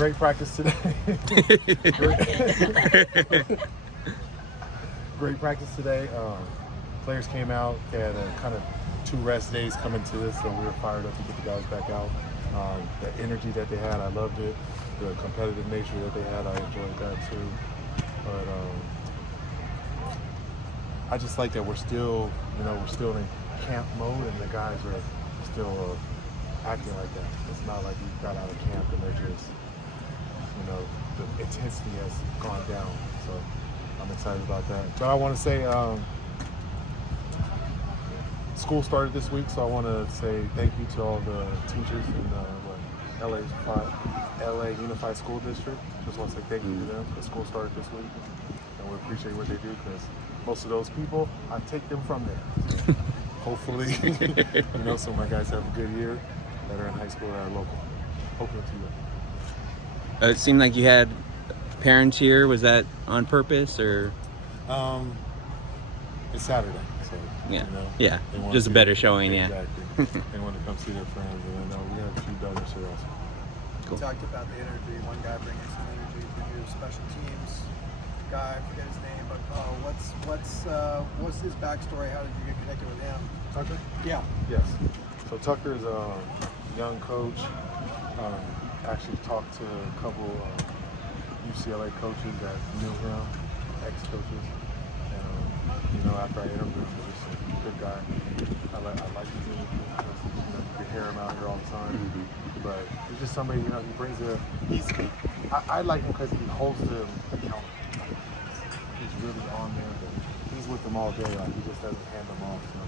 Great practice today. Great practice today. Players came out. They had a kind of 2 rest days coming to this, so we were fired up to get the guys back out. The energy that they had, I loved it. The competitive nature that they had, I enjoyed that too. But I just like that we're still in camp mode, and the guys are still acting like that. It's not like we got out of camp and they're just, the intensity has gone down. So I'm excited about that. But I want to say, school started this week, so I want to say thank you to all the teachers in LA Unified School District. Just want to say thank you to them. The school started this week, and we appreciate what they do because most of those people, I take them from there. So hopefully, some of my guys have a good year that are in high school that are local. Hopefully to you. It seemed like you had parents here. Was that on purpose or? It's Saturday, so just a better showing. Exactly. They want to come see their friends, and then we have a few brothers here also. Cool. You talked about the energy. One guy bringing some energy to your special teams guy. I forget his name, but what's his backstory? How did you get connected with him? Tucker? Yeah. Yes. So Tucker's a young coach. Actually talked to a couple UCLA coaches that knew him, ex-coaches. And, after I interviewed him, he's a good guy. I like his energy. You can hear him out here all the time. Mm-hmm. But he's just somebody, he brings I like him because he holds them accountable. He's really on there, but he's with them all day. Like, he just doesn't hand them off. So,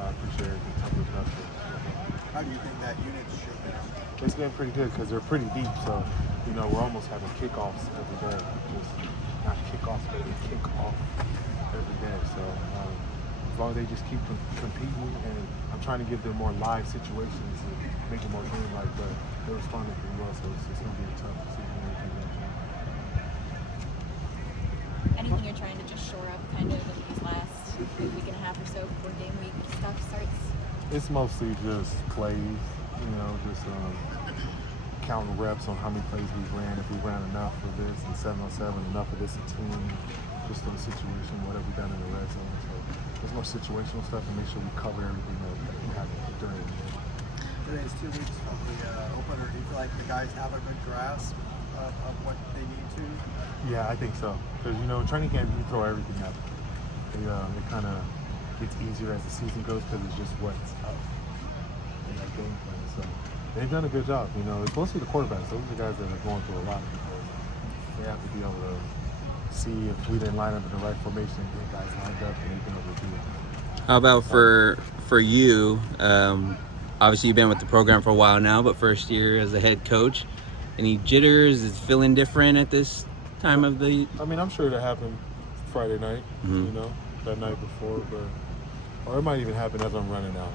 I appreciate it. How do you think that unit's shaping up? It's been pretty good because they're pretty deep. So, we're almost having kickoffs every day. Just not kickoffs, but they kick off every day. So, as long as they just keep competing, and I'm trying to give them more live situations and make it more game-like, but they're responding pretty well. So it's going to be a tough season. Anything you're trying to just shore up kind of in these last week and a half or so before game week stuff starts? It's mostly just plays, just counting reps on how many plays we ran, if we ran enough of this in 7-on-7, enough of this in team, just in the situation, what have we done in the red zone. So there's more situational stuff and make sure we cover everything that we have during the game. Today's 2 weeks from the opener. Do you feel like the guys have a good grasp of what they need to? Yeah, I think so. Because, training camp, you throw everything out. It kind of gets easier as the season goes because it's just what's up in that game plan. So they've done a good job. It's mostly the quarterbacks. Those are the guys that are going through a lot because they have to be able to see if we didn't line up in the right formation and get guys lined up, and they've been able to do it. How about for you? Obviously, you've been with the program for a while now, but first year as a head coach. Any jitters? Is it feeling different at this time of the? I'm sure that happened Friday night. That night before, or it might even happen as I'm running out.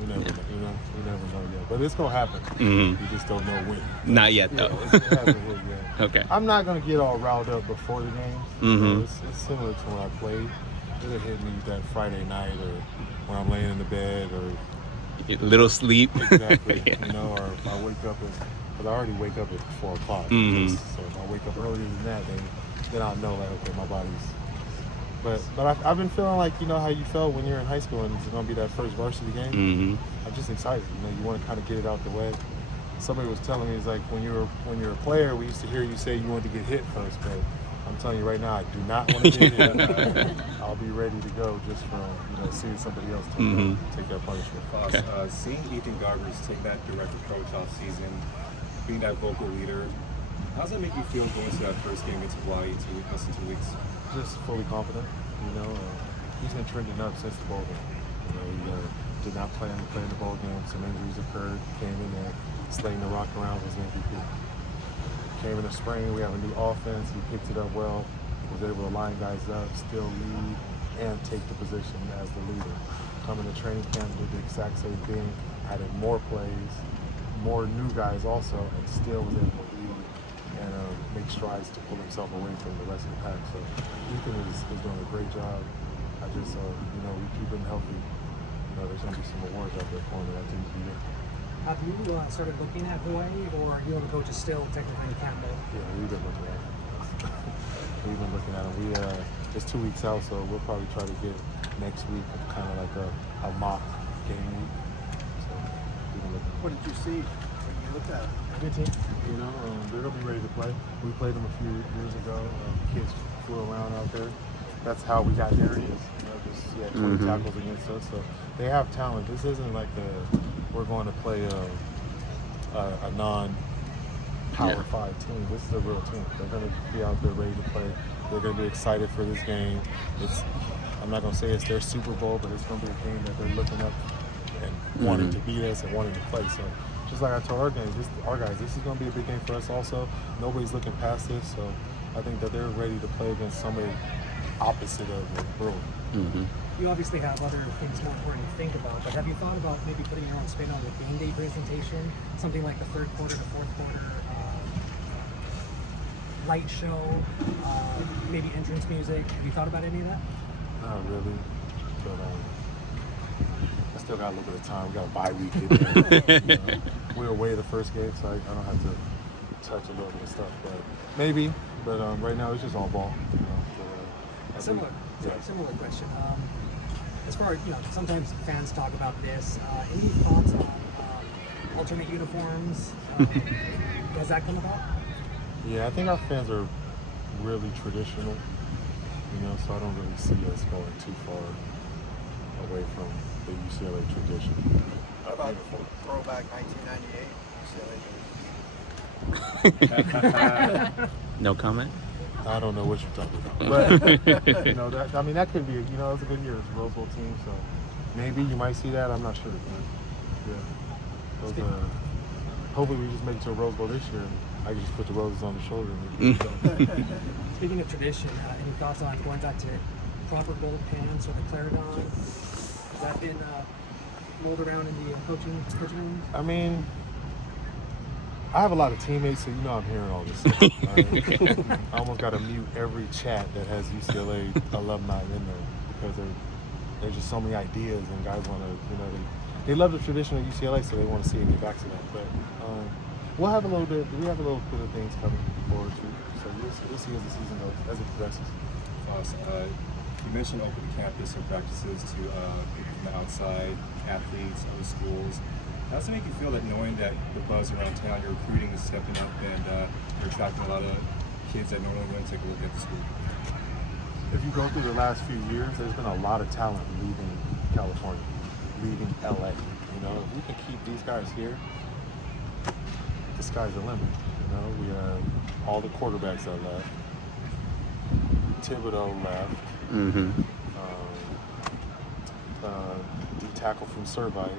You never know yet. But it's gonna happen. Mm-hmm. You just don't know when. Not yet, though. It hasn't hit yet. Okay. I'm not gonna get all riled up before the games. Mm-hmm. It's similar to when I played. It'll hit me that Friday night, or when I'm laying in the bed, or a little sleep. Exactly. Yeah. Or if I wake up because I already wake up at 4 o'clock. Mm-hmm. So if I wake up earlier than that, then I'll know, like, okay, my body's. But I've been feeling like, how you felt when you're in high school and it's going to be that first varsity game. Mm-hmm. I'm just excited. You want to kind of get it out the way. Somebody was telling me, it's like when you're a player, we used to hear you say you wanted to get hit first, but I'm telling you right now, I do not want to get hit. I'll be ready to go just from seeing somebody else take that punishment. Okay. Seeing Ethan Garbers take that direct approach all season, being that vocal leader, how does that make you feel going to that first game against Hawaii less than 2 weeks? Just fully confident. He's been trending up since the bowl game. He did not play in the bowl game. Some injuries occurred. Came in there, slaying the rock around, was MVP. Came in the spring. We have a new offense. He picked it up well. Was able to line guys up, still lead, and take the position as the leader. Coming to training camp, did the exact same thing. Added more plays, more new guys also, and still was able to lead and make strides to pull himself away from the rest of the pack. So Ethan is doing a great job. I just, we keep him healthy. There's going to be some awards out there for him that I think he Have you started looking at Hawaii, or you and the coach is still technically in camp mode? Yeah, we've been looking at it. We've been looking at it. It's 2 weeks out, so we'll probably try to get next week kind of like a mock game week. So we've been looking. What did you see when you looked at it? Good team. You know, they're gonna be ready to play. We played them a few years ago. Kids flew around out there. That's how we got there. You know, just 20 tackles against us. So they have talent. This isn't like we're going to play a non-Power 5 team. This is a real team. They're going to be out there ready to play. They're going to be excited for this game. I'm not going to say it's their Super Bowl, but it's going to be a game that they're looking up and wanting to beat us and wanting to play. So just like I told our guys, this is going to be a big game for us also. Nobody's looking past this. So I think that they're ready to play against somebody opposite of the world. You obviously have other things more important to think about, but have you thought about maybe putting your own spin on the game day presentation? Something like the third quarter to fourth quarter light show, maybe entrance music. Have you thought about any of that? Not really, but I still got a little bit of time. We got a bye week in there. You know, we were away the first game, so I don't have to touch a little bit of stuff, but maybe. But right now it's just all ball. You know, Similar question. As far as, sometimes fans talk about this. Any thoughts on alternate uniforms? Does that come about? Yeah, I think our fans are really traditional, so I don't really see us going too far away from the UCLA tradition. How about throwback 1998 UCLA? No comment? I don't know what you're talking about, but that could be. It was a good year. It's a Rose Bowl team, so maybe you might see that. I'm not sure. Yeah. Hopefully, we just make it to a Rose Bowl this year, and I can just put the roses on the shoulder. Speaking of tradition, any thoughts on going back to proper gold pants or the Claridon? Has that been rolled around in the coaching room? I mean, I have a lot of teammates, so I'm hearing all this stuff. Right? I almost got to mute every chat that has UCLA alumni in there because there's just so many ideas, and guys want to, they love the tradition of UCLA, so they want to see it get back to that. But we have a little bit of things coming forward too. So we'll see as the season goes, as it progresses. You mentioned open campus and practices to people from the outside, athletes, other schools. How does it make you feel that knowing that the buzz around town, your recruiting is stepping up and you're attracting a lot of kids that normally wouldn't take a look at the school? If you go through the last few years, there's been a lot of talent leaving California, leaving LA. If we can keep these guys here, the sky's the limit. We have all the quarterbacks that left. Thibodeau left. D-tackle from Servite,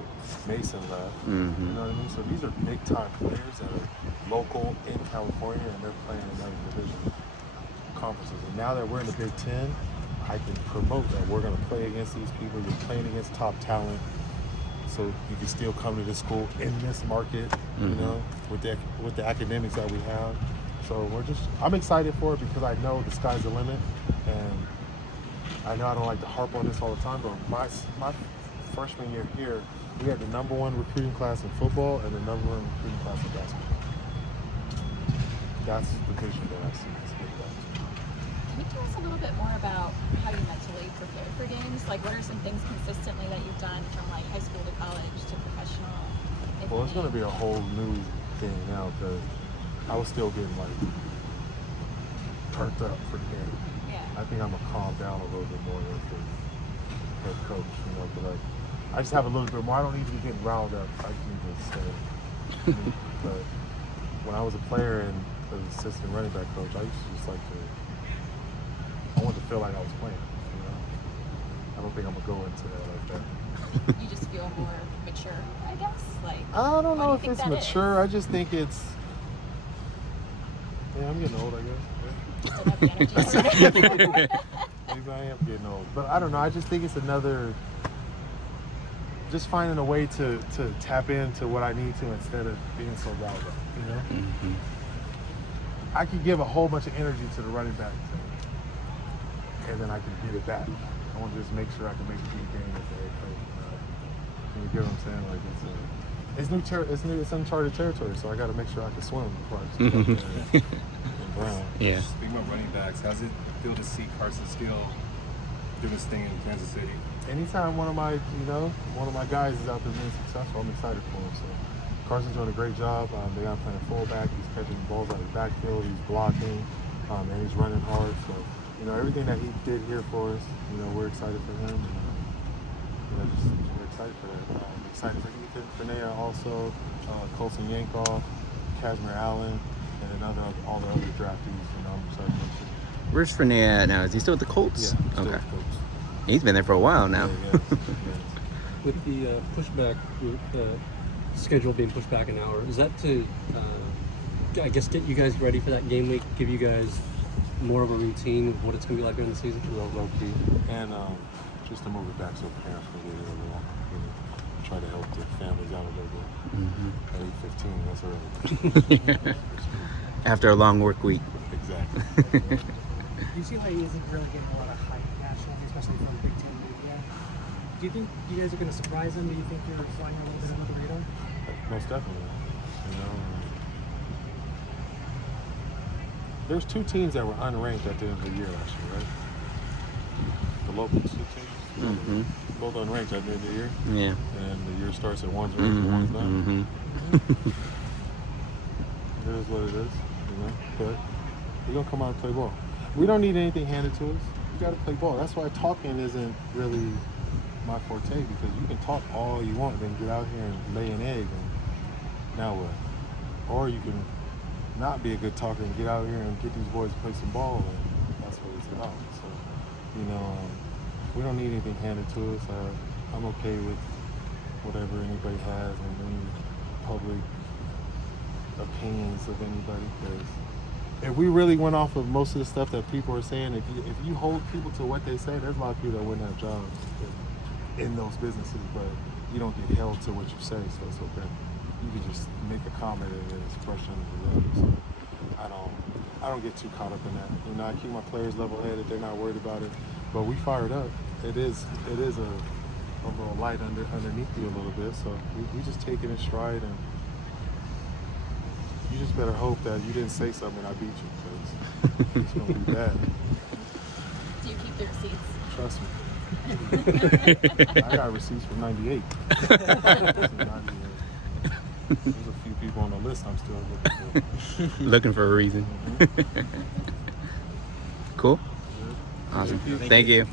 Mason left. You know what I mean? So these are big time players that are local in California, and they're playing in other division conferences. And now that we're in the Big Ten, I can promote that we're going to play against these people. You're playing against top talent, so you can still come to this school in this market. With the academics that we have. So I'm excited for it because I know the sky's the limit, and I know I don't like to harp on this all the time, but my freshman year here, we had the #1 recruiting class in football and the #1 recruiting class in basketball. That's the vision that I see us getting back to. Can you tell us a little bit more about how you mentally prepare for games? Like, what are some things consistently that you've done from like high school to college to professional? Well, it's going to be a whole new thing now because I was still getting perked up for the game. Yeah. I think I'm going to calm down a little bit more as the head coach, but I just have a little bit more. I don't need to be getting riled up. I just need to stay. But when I was a player and an assistant running back coach, I used to just I wanted to feel like I was playing. I don't think I'm going to go into that like that. You just feel more mature, I guess? I don't know do you if think it's that mature. I just think it's... Yeah, I'm getting old, I guess. Still have the energy for it. Maybe I am getting old. But I don't know. I just think it's another... Just finding a way to tap into what I need to instead of being so riled up, I could give a whole bunch of energy to the running back and then I can get it back. I want to just make sure I can make it through the game with the head coach. You get what I'm saying? it's it's uncharted territory, so I got to make sure I can swim before I just get up there and drown. Yeah. Speaking of running backs, how's it feel to see Carson Steele do his thing in Kansas City? Anytime one of my guys is out there being successful, I'm excited for him. So Carson's doing a great job. They got him playing fullback. He's catching balls out of the backfield. He's blocking, and he's running hard. So everything that he did here for us, we're excited for him. And, we're excited for that. Excited for Ethan Garbers also, Colson Yankoff, Kazmir Allen, and all the other draftees. I'm excited for them. Where's Fournette at now? Is he still with the Colts? Yeah, still Okay. with Colts. He's been there for a while now. Yeah, With the pushback, schedule being pushed back an hour, is that to, I guess, get you guys ready for that game week, give you guys more of a routine of what it's going to be like during the season? Low key. And just to move it back so parents can get here a little longer. Try to help the families out a little bit. At 8:15, that's early. After a long work week. Exactly. UCLA isn't really getting a lot of hype nationally, especially from Big Ten media. Do you think you guys are going to surprise them? Do you think you're flying a little bit under the radar? Most definitely. There's two teams that were unranked at the end of the year last year, right? The local two teams. Mm-hmm. Both unranked at the end of the year. Yeah. And the year starts at one's ranked and one's not. Mm-hmm. It is what it is, But we're gonna come out and play ball. We don't need anything handed to us. We gotta play ball. That's why talking isn't really my forte, because you can talk all you want, then get out here and lay an egg, and now what? Or you can not be a good talker and get out here and get these boys to play some ball, and that's what it's about. So, we don't need anything handed to us. I'm okay with whatever anybody has and any public opinions of anybody, because if we really went off of most of the stuff that people are saying, if you hold people to what they say, there's a lot of people that wouldn't have jobs in those businesses, but you don't get held to what you say, so it's okay. You can just make a comment and it's fresh under the rug. So I don't get too caught up in that. I keep my players level-headed. They're not worried about it, but we fired up. It is a little light underneath you a little bit, so we just take it in stride, and you just better hope that you didn't say something and I beat you, because it's gonna be bad. Do you keep the receipts? Trust me. I got receipts from '98. There's a few people on the list I'm still looking for. Looking for a reason. Mm-hmm. Cool. Awesome. Thank you.